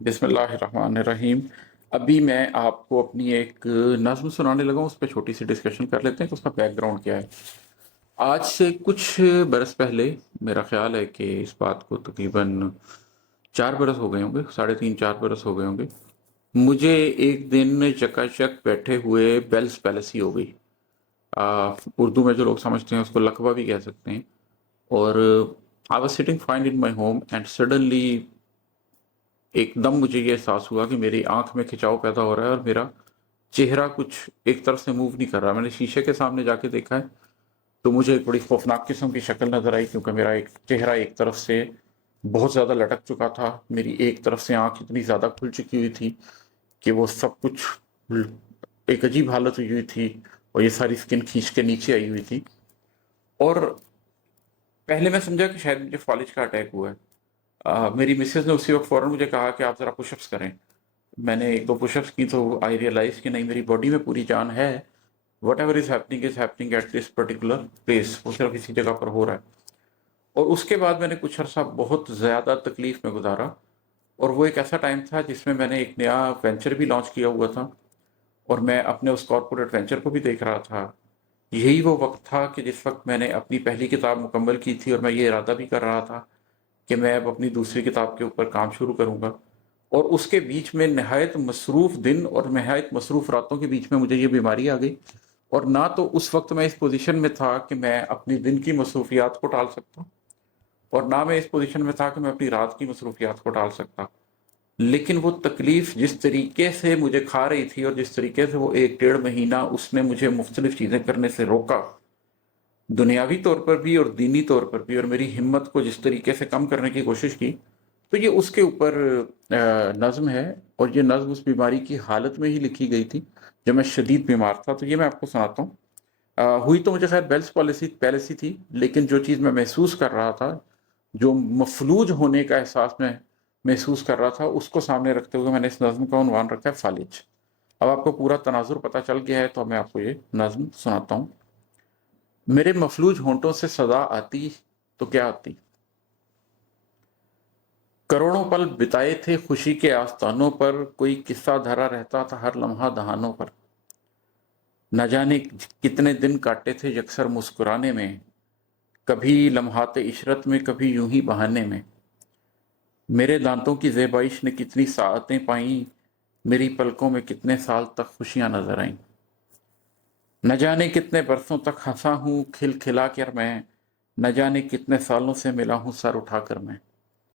बिस्मिल्लाहिर्रहमानिर्रहीम। अभी मैं आपको अपनी एक नज़्म सुनाने लगा हूँ, उस पे छोटी सी डिस्कशन कर लेते हैं कि उसका बैकग्राउंड क्या है। आज से कुछ बरस पहले, मेरा ख्याल है कि इस बात को तकरीबन 4 बरस हो गए होंगे, साढ़े 3-4 बरस हो गए होंगे, मुझे एक दिन चकाचक बैठे हुए बेल्स पैलेसी हो गई। उर्दू में जो लोग समझते हैं उसको लकवा भी कह सकते हैं। और I was sitting fine in my home and suddenly एकदम मुझे ये एहसास हुआ कि मेरी आंख में खिंचाव पैदा हो रहा है और मेरा चेहरा कुछ एक तरफ से मूव नहीं कर रहा। मैंने शीशे के सामने जाके देखा है तो मुझे एक बड़ी खौफनाक किस्म की शक्ल नजर आई, क्योंकि मेरा एक चेहरा एक तरफ से बहुत ज़्यादा लटक चुका था। मेरी एक तरफ से आंख इतनी ज़्यादा खुल चुकी हुई थी कि वो सब कुछ एक अजीब हालत हुई हुई थी और ये सारी स्किन खींच के नीचे आई हुई थी। और पहले मैं समझा कि शायद मुझे फॉलिज का अटैक हुआ है। मेरी मिसेज ने उसी वक्त फ़ौरन मुझे कहा कि आप ज़रा पुशअप्स करें। मैंने 1-2 पुशअप्स की तो आई रियलाइज़ कि नहीं, मेरी बॉडी में पूरी जान है। Whatever is happening at this particular place, वो सिर्फ इसी जगह पर हो रहा है। और उसके बाद मैंने कुछ अरसा बहुत ज़्यादा तकलीफ में गुजारा। और वो एक ऐसा टाइम था जिसमें मैंने एक नया वेंचर भी लॉन्च किया हुआ था और मैं अपने उस कॉर्पोरेट वेंचर को भी देख रहा था। यही वो वक्त था कि जिस वक्त मैंने अपनी पहली किताब मुकम्मल की थी और मैं ये इरादा भी कर रहा था कि मैं अब अपनी दूसरी किताब के ऊपर काम शुरू करूँगा। और उसके बीच में नहायत मसरूफ़ दिन और नहायत मसरूफ़ रातों के बीच में मुझे ये बीमारी आ गई। और ना तो उस वक्त मैं इस पोजीशन में था कि मैं अपनी दिन की मसरूफियात को टाल सकता, और ना मैं इस पोजीशन में था कि मैं अपनी रात की मसरूफियात को टाल सकता। लेकिन वो तकलीफ जिस तरीके से मुझे खा रही थी और जिस तरीके से वो 1-1.5 महीना उसने मुझे मुख्तलिफ चीज़ें करने से रोका, दुनियावी तौर पर भी और दीनी तौर पर भी, और मेरी हिम्मत को जिस तरीके से कम करने की कोशिश की, तो ये उसके ऊपर नज़्म है। और ये नज़्म उस बीमारी की हालत में ही लिखी गई थी जब मैं शदीद बीमार था। तो ये मैं आपको सुनाता हूँ। हुई तो मुझे खैर बेल्स पॉलिसी पैलेसी थी, लेकिन जो चीज़ मैं महसूस कर रहा था, जो मफलूज होने का एहसास मैं महसूस कर रहा था, उसको सामने रखते हुए मैंने इस नज़्म का उन्वान रखा है फालिज। अब आपको पूरा तनाजुर पता चल गया है तो मैं आपको ये नज़्म सुनाता हूँ। मेरे मफलूज होंठों से सदा आती तो क्या आती, करोड़ों पल बिताए थे खुशी के आस्तानों पर, कोई किस्सा धरा रहता था हर लम्हा दहानों पर। न जाने कितने दिन काटे थे यकसर मुस्कुराने में, कभी लम्हाते इशरत में, कभी यूं ही बहाने में। मेरे दांतों की ज़ेबाइश ने कितनी साअतें पाईं, मेरी पलकों में कितने साल तक खुशियां नजर आईं। न जाने कितने बरसों तक हंसा हूँ खिल खिला कर मैं, न जाने कितने सालों से मिला हूँ सर उठाकर मैं।